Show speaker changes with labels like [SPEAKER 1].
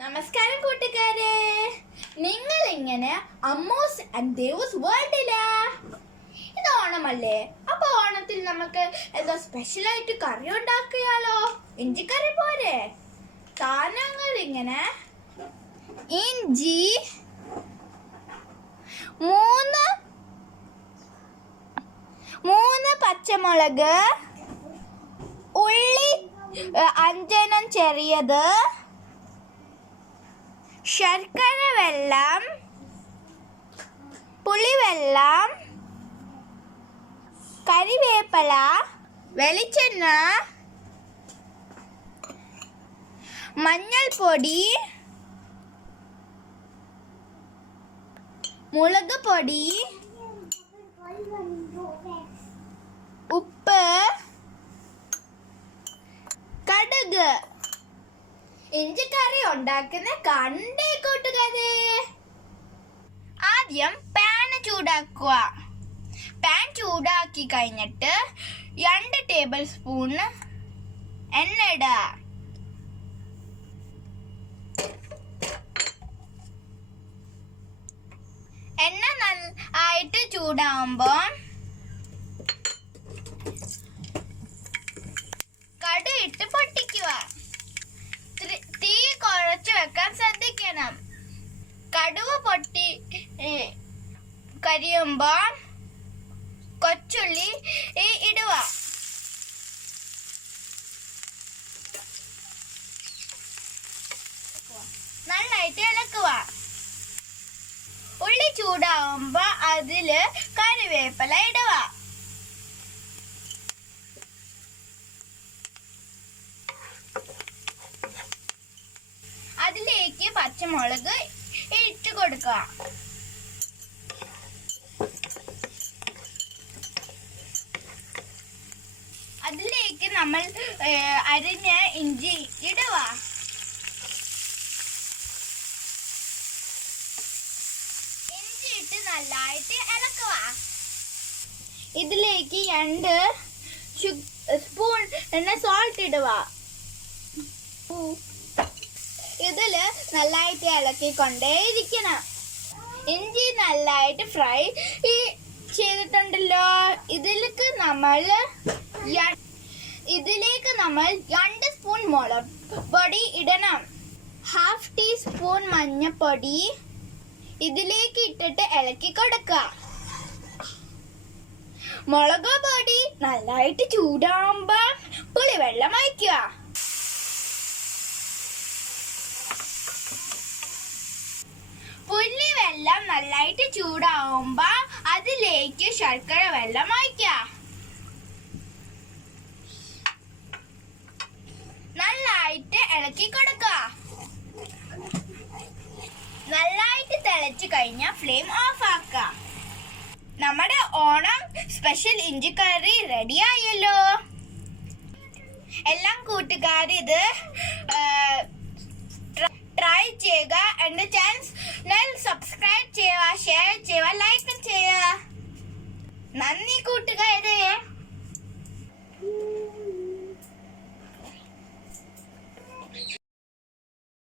[SPEAKER 1] നമസ്കാരം കൂട്ടുകാരെ. നിങ്ങൾ ഇങ്ങനെ അമ്മോസ് ആൻഡ് ദേവസ് വേൾഡില ഇത് ഓണമല്ലേ? അപ്പൊ ഓണത്തിൽ നമുക്ക് എന്താ സ്പെഷ്യൽ ആയിട്ട് കറി ഉണ്ടാക്കിയാലോ ഇഞ്ചിക്കറി പോരെ. സാധനങ്ങൾ ഇങ്ങനെ ഇഞ്ചി മൂന്ന് മൂന്ന് പച്ചമുളക് ഉള്ളി ഏ, അഞ്ചെണ്ണം ചെറിയത് ശർക്കര വെള്ളം പുളിവെള്ളം കറിവേപ്പില വെളിച്ചെണ്ണ മഞ്ഞൾപ്പൊടി മുളക് പൊടി ഉപ്പ് കടുക്. ഇഞ്ചിക്കറി ഉണ്ടാക്കുന്ന കണ്ടേ കൂട്ടുകാരെ. ആദ്യം പാൻ ചൂടാക്കുക. പാൻ ചൂടാക്കി കഴിഞ്ഞിട്ട് രണ്ട് ടേബിൾ സ്പൂൺ എണ്ണ ഇടുക എണ്ണ നന്നായിട്ട് ചൂടാവുമ്പോൾ കടു ഇട്ട് പൊട്ടിക്കുക. ഏ, കരിയുമ്പോ കൊച്ചുള്ളി ഇടുക നന്നായിട്ട് ഇളക്കുക ഉള്ളി ചൂടാവുമ്പോ അതിൽ കറിവേപ്പില ഇടുക അതിലേക്ക് പച്ചമുളക് ഇട്ട് കൊടുക്കുക അതിലേക്ക് നമ്മൾ അരിഞ്ഞ ഇഞ്ചി ഇടുക ഇഞ്ചി ഇട്ട് നന്നായിട്ട് ഇളക്കുക. ഇതിലേക്ക് രണ്ട് സ്പൂൺ എണ്ണ സോൾട്ട് ഇടുക ഇതിൽ നന്നായിട്ട് ഇളക്കിക്കൊണ്ടേയിരിക്കണം. ഇഞ്ചി നന്നായിട്ട് ഫ്രൈ ചെയ്തിട്ടുണ്ടല്ലോ. ഇതിലേക്ക് നമ്മൾ ഇതിലേക്ക് നമ്മൾ രണ്ട് സ്പൂൺ മുളക് പൊടി ഇടണം. ഹാഫ് ടീസ്പൂൺ മഞ്ഞപ്പൊടി ഇതിലേക്ക് ഇട്ടിട്ട് ഇളക്കി കൊടുക്കുക. മുളക് പൊടി നന്നായിട്ട് ചൂടാകുമ്പോ പുളിവെള്ളം ഒഴിക്കുക. പുല്ലി വെള്ളം നന്നായിട്ട് ചൂടാവുമ്പോ അതിലേക്ക് ശർക്കര വെള്ളം ഒഴിക്കുക നന്നായിട്ട് ഇളക്കി കൊടുക്കുക. നന്നായിട്ട് തിളച്ചു കഴിഞ്ഞാൽ ഫ്ലെയിം ഓഫ് ആക്കുക. നമ്മുടെ ഓണം സ്പെഷ്യൽ ഇഞ്ചിക്കറി റെഡി ആയല്ലോ. എല്ലാം കൂട്ടുകാർ ഇത് ട്രൈ ചെയ്യുക. എന്റെ ചാനൽ സബ്സ്ക്രൈബ് ചെയ്യുക ഷെയർ ചെയ്യുക ലൈക്ക് ചെയ്യുക. നന്ദി കൂട്ടുകാരെ.